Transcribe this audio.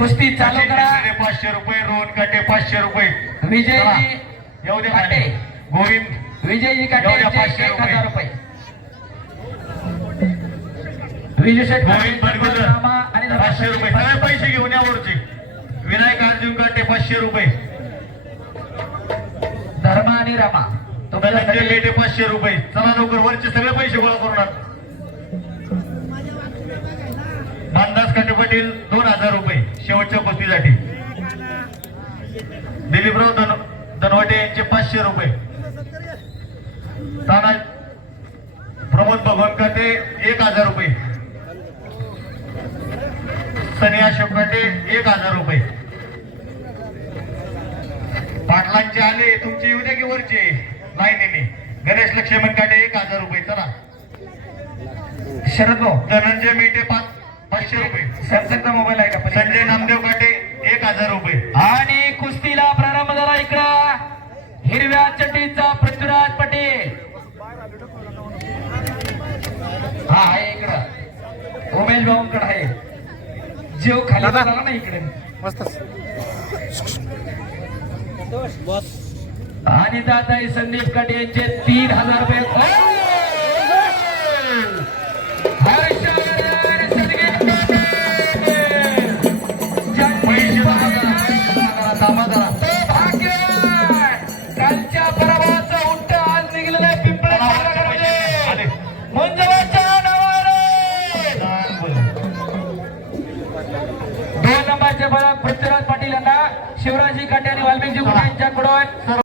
कुस्ती चालू करा. 500 रुपये. रोहन काटे 500 रुपये. विजयजी येऊ द्या काटे. गोविंद विजयजी काटे एवढ्या यांचे 500 1000 रुपये. विजय शेठ गोविंद बरगुजर आणि 500 रुपये. सगळे पैसे घेऊन या वरचे. विनायक अर्जुन काटे 500 रुपये. धर्मा आणि रामा धनंजय मेटे 500 रुपये. चला लवकर वरचे सगळे पैसे गोळा करून आण. मानदास काटे पाटील 2000 रुपये शेवटच्या कुस्तीसाठी. दिलीपराव धनवटे यांचे 500 रुपये. ताना प्रमोद भगवान काटे 1000 रुपये. सनी अशोक काटे 1000 रुपये. पाटलांचे आले तुमचे येऊ द्या की वरचे लाईनीने. गणेश लक्ष्मण काटे 1000 रुपये. चला शरद भाऊ धनंजय मेटे 500 रुपये. सॅमसंगचा मोबाईल आहे का? संजय नामदेव काटे 1000 रुपये. आणि कुस्तीला प्रारंभ झाला. इकडं हिरव्या चड्डीचा पृथ्वीराज पटेल हा आहे इकडं. उमेश भाऊंकडे आहे. जीव खाली झाला ना इकडे मस्त. आणि दादाई संदीप काटे यांचे 3000 रुपये. कालच्या पराभवाचा उलट आज निघलेला आहे पिंपळे मंजवाच्या नावाने 2 नंबरचे बळा पृथ्वीराज पाटील यांना शिवराजी काटे आणि वाल्मिकी यांच्याकडून